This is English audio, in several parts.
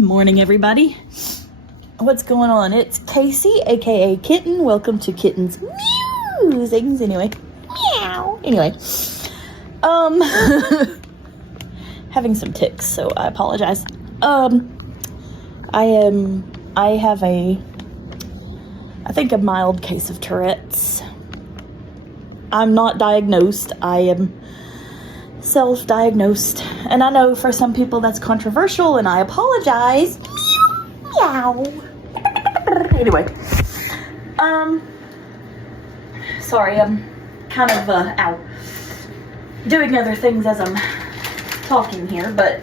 morning, everybody. What's going on? It's Casey, aka Kitten. Welcome to Kitten's Musings. Anyway, meow. Anyway, having some ticks, so I apologize. I have I think a mild case of Tourette's. I'm not diagnosed. I am self-diagnosed, and I know for some people that's controversial, and I apologize. Meow. Anyway, sorry, I'm kind of doing other things as I'm talking here, but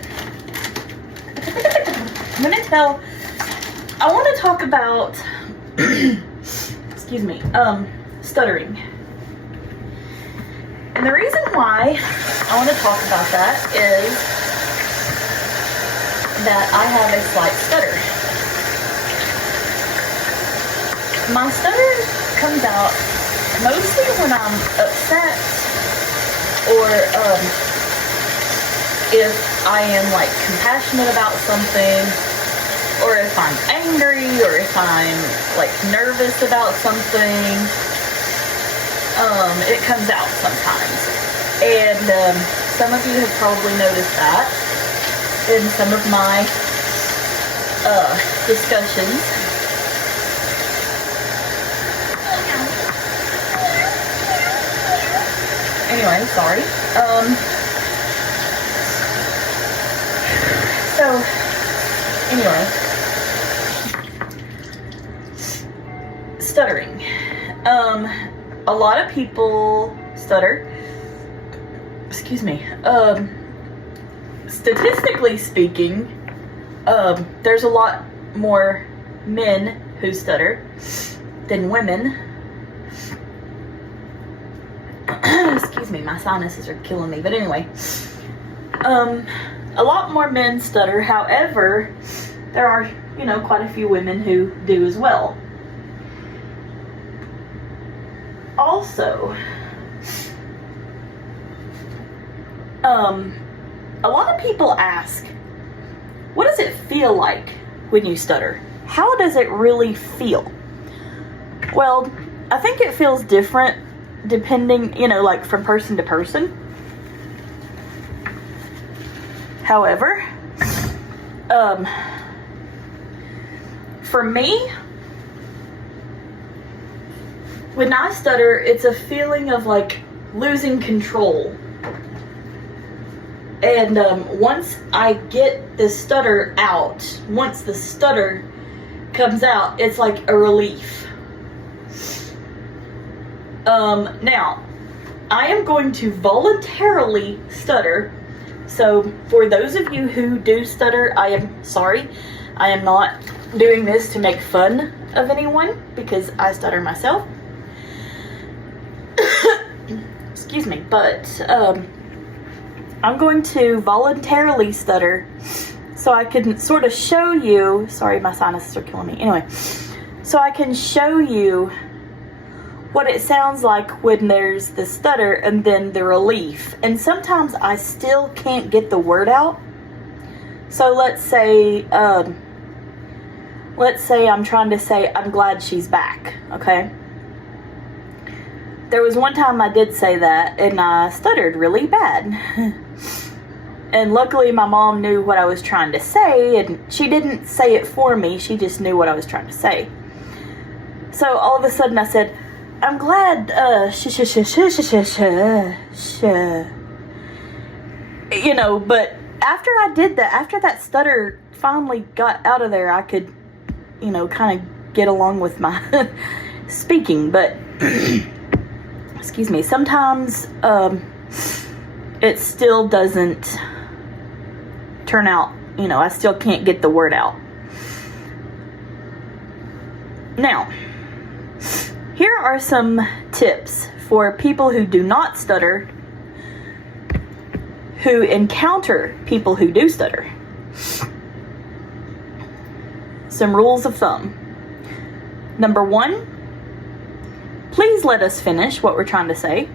I want to talk about excuse me, stuttering. And the reason why I want to talk about that is that I have a slight stutter. My stutter comes out mostly when I'm upset, or if I am like compassionate about something, or if I'm angry, or if I'm like nervous about something. It comes out sometimes, and some of you have probably noticed that in some of my discussions. Anyway, sorry. So anyway, stuttering. A lot of people stutter. Excuse me. Statistically speaking, there's a lot more men who stutter than women. Excuse me, my sinuses are killing me. But anyway, a lot more men stutter. However, there are, quite a few women who do as well. Also, a lot of people ask, what does it feel like when you stutter? How does it really feel? Well, I think it feels different depending, like from person to person. However, for me, when I stutter, it's a feeling of like losing control. And once I get the stutter out, once the stutter comes out, it's like a relief. Now, I am going to voluntarily stutter. So for those of you who do stutter, I am sorry. I am not doing this to make fun of anyone, because I stutter myself. Excuse me, but I'm going to voluntarily stutter so I can sort of show you, sorry, my sinuses are killing me. Anyway, so I can show you what it sounds like when there's the stutter and then the relief. And sometimes I still can't get the word out. So let's say I'm trying to say, I'm glad she's back, okay? There was one time I did say that, and I stuttered really bad. And luckily my mom knew what I was trying to say, and she didn't say it for me, she just knew what I was trying to say. So all of a sudden I said, I'm glad, but after I did that, after that stutter finally got out of there, I could, kind of get along with my speaking, but excuse me, sometimes it still doesn't turn out, I still can't get the word out. Now, here are some tips for people who do not stutter, who encounter people who do stutter. Some rules of thumb. Number 1, please let us finish what we're trying to say.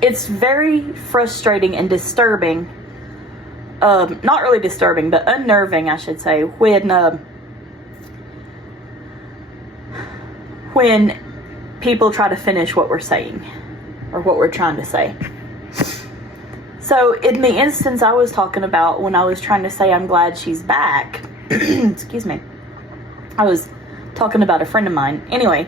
It's very frustrating and disturbing not really disturbing, but unnerving, I should say, when people try to finish what we're saying or what we're trying to say. So in the instance I was talking about when I was trying to say I'm glad she's back, excuse me, I was talking about a friend of mine. Anyway,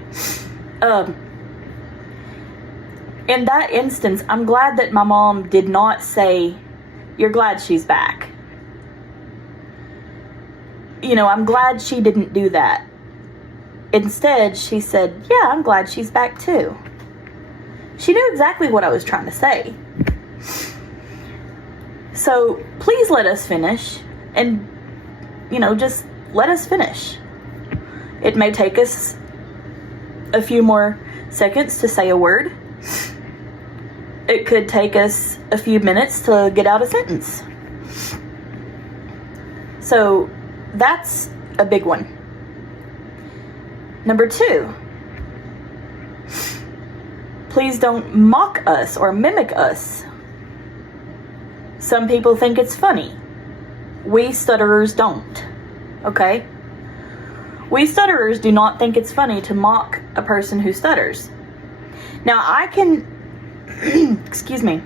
in that instance, I'm glad that my mom did not say, "You're glad she's back." You know, I'm glad she didn't do that. Instead, she said, "Yeah, I'm glad she's back too." She knew exactly what I was trying to say. So please let us finish, and, you know, just let us finish. It may take us a few more seconds to say a word. It could take us a few minutes to get out a sentence. So that's a big one. Number 2, please don't mock us or mimic us. Some people think it's funny. We stutterers don't. Okay? We stutterers do not think it's funny to mock a person who stutters. Now, I can, excuse me,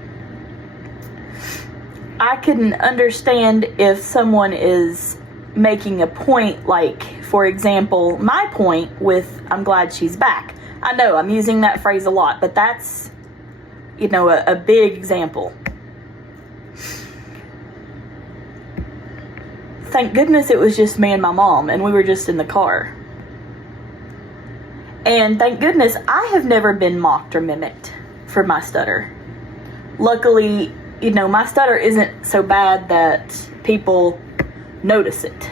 I can understand if someone is making a point, like, for example, my point with "I'm glad she's back." I know I'm using that phrase a lot, but that's, you know, a big example. Thank goodness it was just me and my mom, and we were just in the car. And thank goodness I have never been mocked or mimicked for my stutter. Luckily, you know, my stutter isn't so bad that people notice it.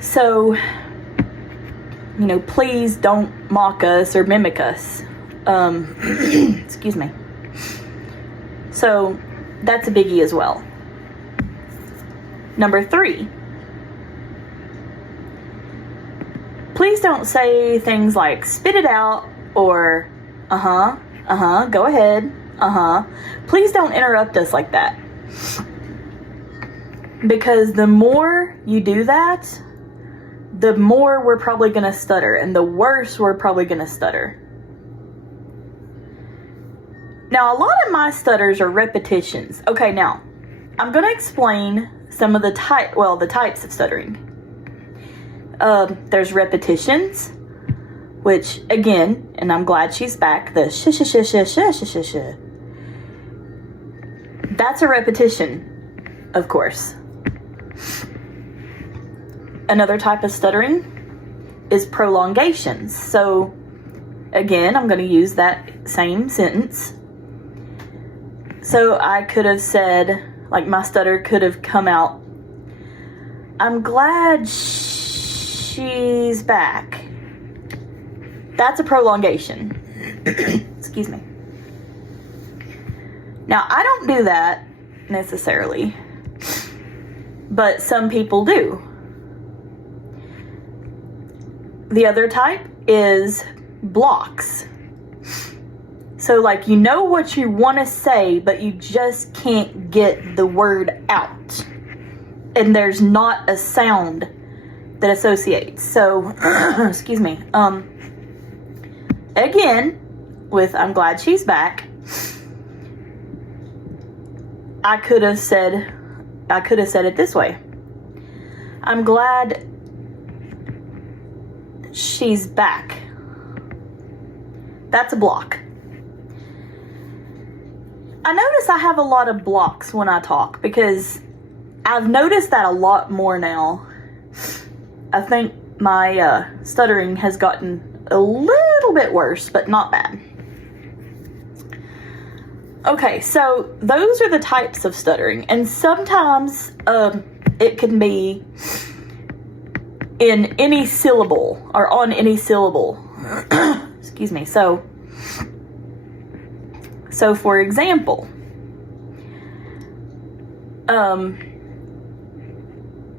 So, you know, please don't mock us or mimic us. Excuse me. So, that's a biggie as well. Number 3, please don't say things like "spit it out" or go ahead, Please don't interrupt us like that. Because the more you do that, the more we're probably going to stutter, and the worse we're probably going to stutter. Now, a lot of my stutters are repetitions. Okay, now, I'm going to explain some of the types of stuttering. There's repetitions, which, again, and I'm glad she's back, the sh. That's a repetition, of course. Another type of stuttering is prolongations. So, again, I'm going to use that same sentence. So I could have said, like, my stutter could have come out, "I'm glad she's back." That's a prolongation. Excuse me. Now, I don't do that necessarily, but some people do. The other type is blocks. So, like, you know what you want to say, but you just can't get the word out. And there's not a sound that associates. So, excuse me. Again, with "I'm glad she's back," I could have said it this way. "I'm glad she's back." That's a block. I notice I have a lot of blocks when I talk because I've noticed that a lot more now. I think my stuttering has gotten a little bit worse, but not bad. Okay, so those are the types of stuttering, and sometimes it can be in any syllable or on any syllable. Excuse me. So for example,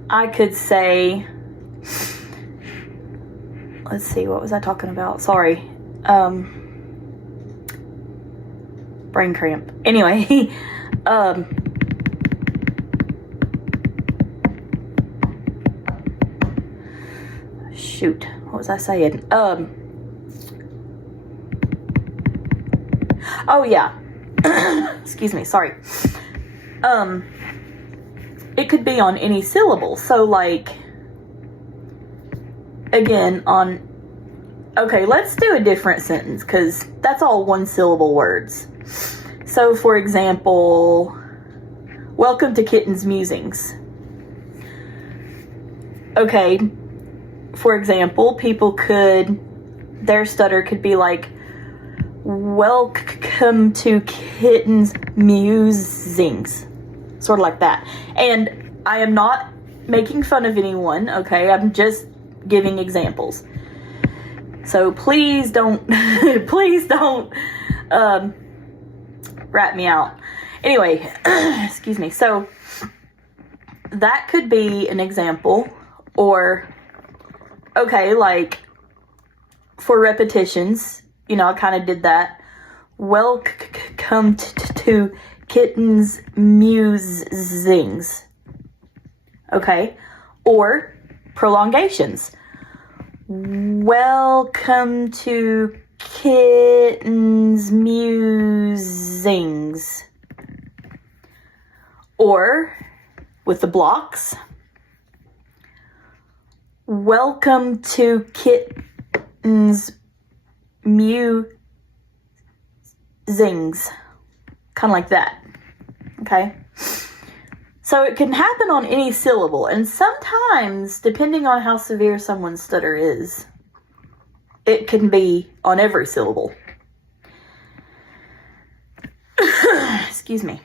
I could say, let's see, what was I talking about? Sorry. Brain cramp. Anyway, shoot, what was I saying? Oh yeah. Excuse me, sorry. It could be on any syllable. So like, again, okay, let's do a different sentence because that's all one syllable words. So for example, welcome to Kitten's Musings. Okay, for example, their stutter could be like, welcome to Kitten's Musings. Sort of like that. And I am not making fun of anyone, okay? I'm just giving examples. So please don't, rat me out. Anyway, excuse me. So that could be an example. Or, okay, like for repetitions, I kind of did that. Welcome to Kitten's Musings. Okay. Or prolongations. Welcome to Kitten's Musings. Or with the blocks. Welcome to Kitten's Musings. Kind of like that. Okay? So it can happen on any syllable. And sometimes, depending on how severe someone's stutter is, it can be on every syllable. Excuse me.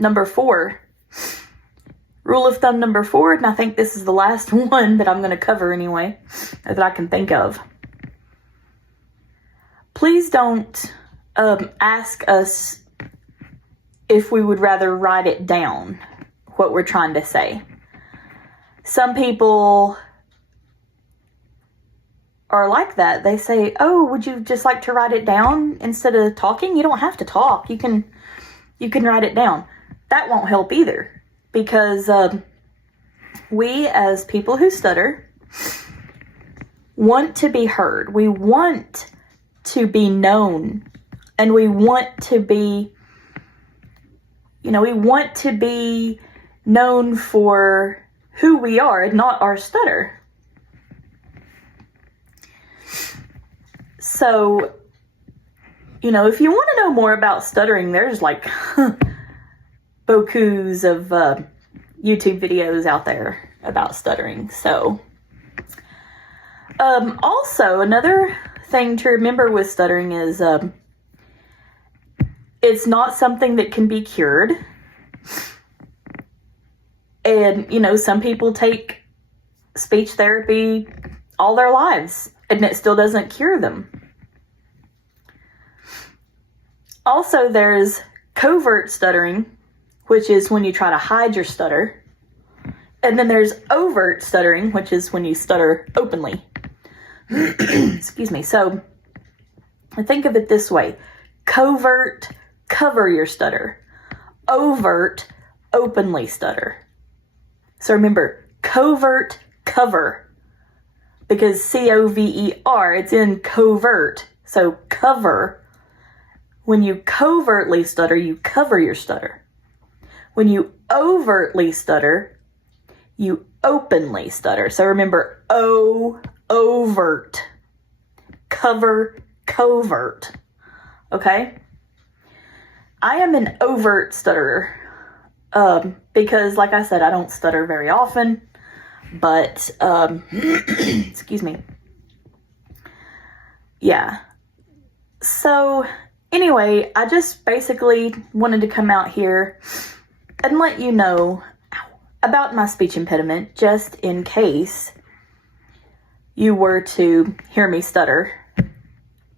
Number 4. Rule of thumb number 4, and I think this is the last one that I'm going to cover anyway, that I can think of. Please don't ask us if we would rather write it down, what we're trying to say. Some people are like that. They say, oh, would you just like to write it down instead of talking? You don't have to talk. You can write it down. That won't help either. Because we, as people who stutter, want to be heard. We want to be known. And we want to be, known for who we are and not our stutter. So, if you want to know more about stuttering, there's like beaucoup of YouTube videos out there about stuttering. So, also another thing to remember with stuttering is it's not something that can be cured. And, some people take speech therapy all their lives and it still doesn't cure them. Also, there's covert stuttering, which is when you try to hide your stutter. And then there's overt stuttering, which is when you stutter openly. Excuse me. So think of it this way. Covert, cover your stutter. Overt, openly stutter. So remember, covert, cover. Because C-O-V-E-R, it's in covert. So cover. When you covertly stutter, you cover your stutter. When you overtly stutter, you openly stutter. So remember, overt. Cover, covert. Okay? I am an overt stutterer. Because, like I said, I don't stutter very often. But, excuse me. Yeah. So, anyway, I just basically wanted to come out here and let you know about my speech impediment, just in case you were to hear me stutter.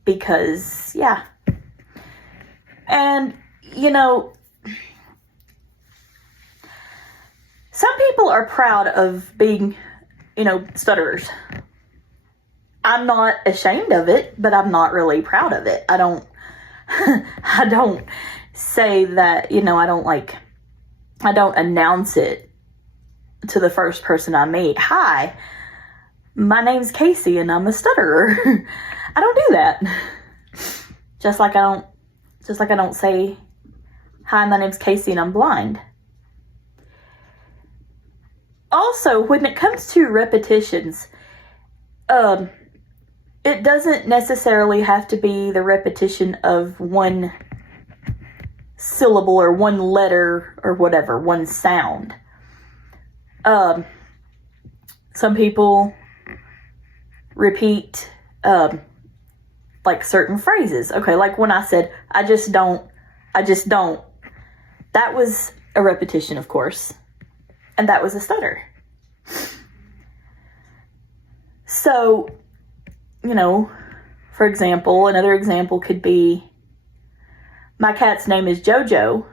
Because, yeah. And, some people are proud of being, stutterers. I'm not ashamed of it, but I'm not really proud of it. I don't say that, I don't announce it to the first person I meet, "Hi, my name's Casey and I'm a stutterer." I don't do that. Just like I don't say, "Hi, my name's Casey and I'm blind." Also, when it comes to repetitions, it doesn't necessarily have to be the repetition of one syllable or one letter or whatever, one sound. Some people repeat like certain phrases. Okay, like when I said, I just don't. That was a repetition, of course. And that was a stutter. So, for example, another example could be, "My cat's name is Jojo."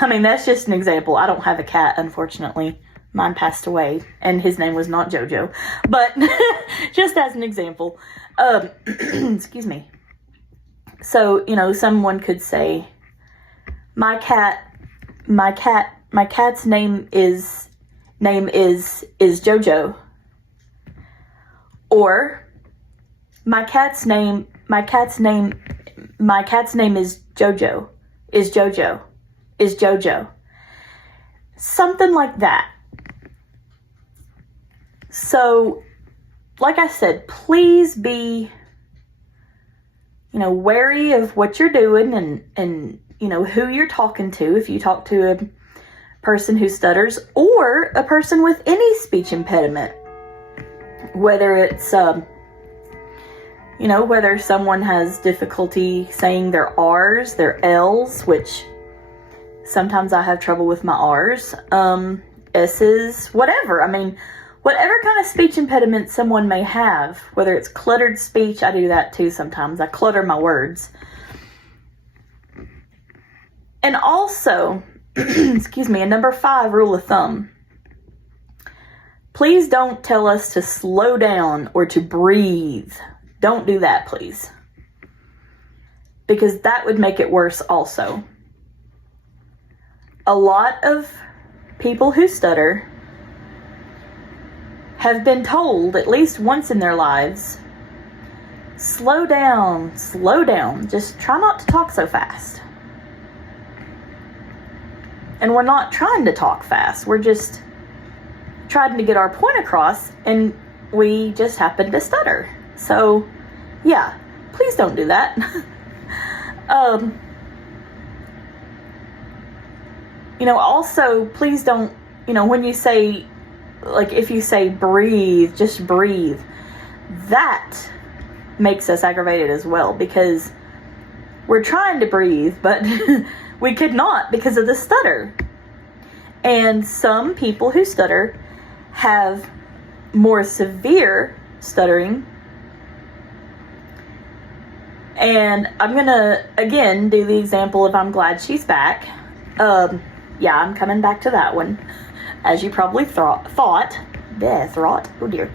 I mean, that's just an example. I don't have a cat, unfortunately. Mine passed away, and his name was not Jojo. But just as an example, excuse me. So, someone could say, my cat's name is Jojo. Or my cat's name is Jojo. Something like that. So, like I said, please be, wary of what you're doing and who you're talking to. If you talk to a person who stutters or a person with any speech impediment, whether it's, whether someone has difficulty saying their R's, their L's, which sometimes I have trouble with my R's, S's, whatever. I mean, whatever kind of speech impediment someone may have, whether it's cluttered speech, I do that too sometimes. I clutter my words. And also, excuse me, a number 5 rule of thumb. Please don't tell us to slow down or to breathe. Don't do that, please. Because that would make it worse also. A lot of people who stutter have been told at least once in their lives, slow down, just try not to talk so fast. And we're not trying to talk fast, we're just trying to get our point across, and we just happen to stutter. So, yeah, please don't do that. Also, please don't, when you say, like, if you say breathe, just breathe, that makes us aggravated as well, because we're trying to breathe, but we could not because of the stutter. And some people who stutter have more severe stuttering. And I'm gonna, again, do the example of I'm glad she's back. Yeah, I'm coming back to that one. As you probably thought. Oh dear.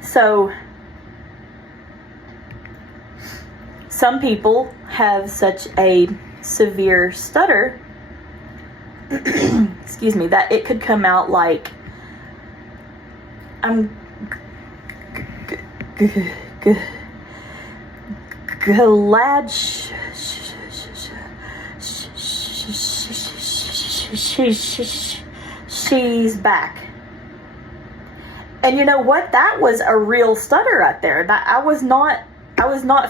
So, some people have such a severe stutter, excuse me, that it could come out like, I'm glad she's back. And you know what? That was a real stutter right there. That I was not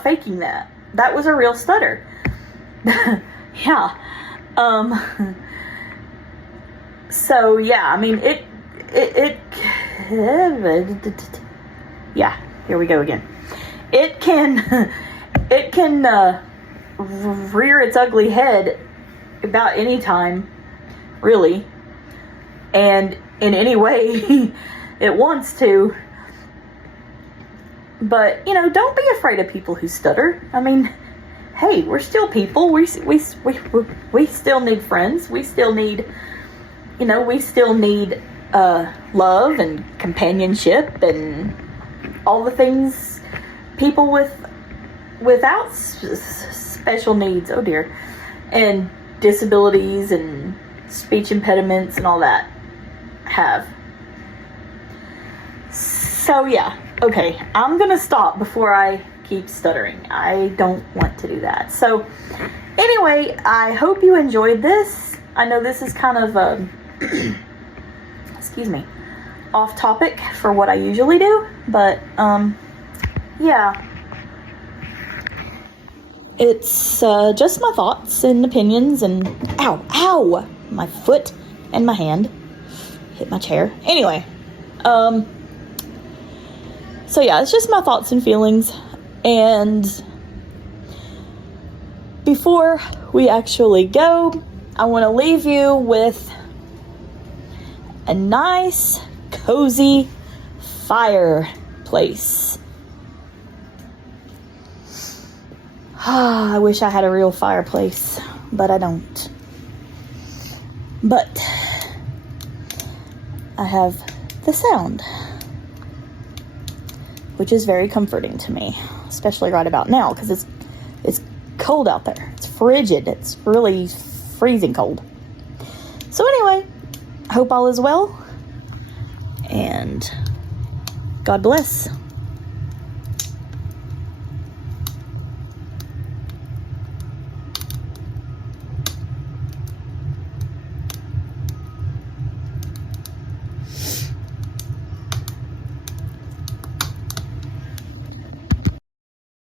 faking that. That was a real stutter. Yeah. So yeah, I mean it yeah, here we go again. It can rear its ugly head about any time, really, and in any way it wants to. But don't be afraid of people who stutter. I mean, hey, we're still people. We still need friends. We still need love and companionship and all the things people without special needs, oh dear, and disabilities and speech impediments and all that have. So yeah, okay, I'm gonna stop before I keep stuttering. I don't want to do that. So anyway, I hope you enjoyed this. I know this is kind of excuse me, off topic for what I usually do, but yeah, it's just my thoughts and opinions. And ow, my foot and my hand hit my chair. Anyway, so yeah, it's just my thoughts and feelings. And before we actually go, I want to leave you with a nice, cozy fireplace. I wish I had a real fireplace, but I don't. But I have the sound, which is very comforting to me, especially right about now, because it's cold out there. It's frigid. It's really freezing cold. So anyway, I hope all is well, and God bless.